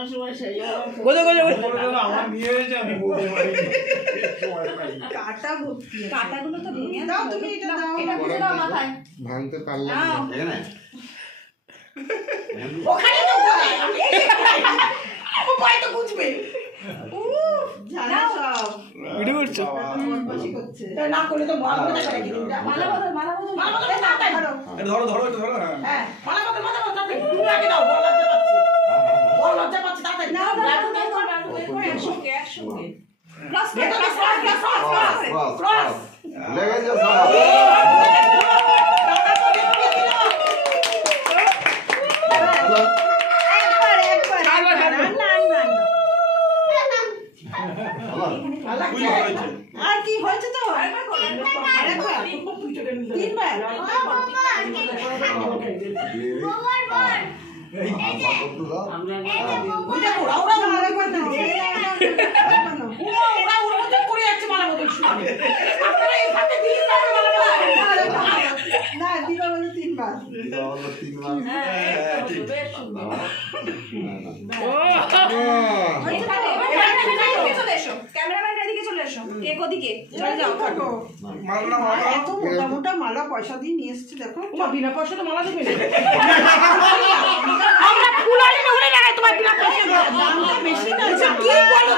Gojo Gojo আমার নিয়ে এসে আমি বলতে পারি কাটা ভর্তি কাটাগুলো তো ভেঙে দাও তুমি এটা দাও এটা বুঝে দাও মাথায় ভাঙতে পারলাম নাও। না এখানে ওখানে তো ও কয় তো বুঝবে জানা সব ভিডিও করছো বদমাশি করছে না করলে তো মালা বদল করে কি মালা বদল মালা তাড়াতাড়ি ধরো ধরো একটু ধরো হ্যাঁ মালা বদল তাড়াতাড়ি তুমি আগে দাও বল লজ্জা পাচ্ছে বল লজ্জা পাচ্ছে তাড়াতাড়ি নাও একসঙ্গে ক্রস ক্রস লেগে যা আর কি হয়েছে তো তিনবার না দিবা বলে তিনবার ক্যামেরাম্যান এদিকে চলে এসো কেক ওদিকে চলে যাও এত মোটা মোটা মালা পয়সা দিয়ে নিয়ে এসেছি দেখো বিনা পয়সা তো মালা দেবে না আমরা ফুলালি না হলে না তোমার বিনা পয়সা দামটা বেশি না কি বলো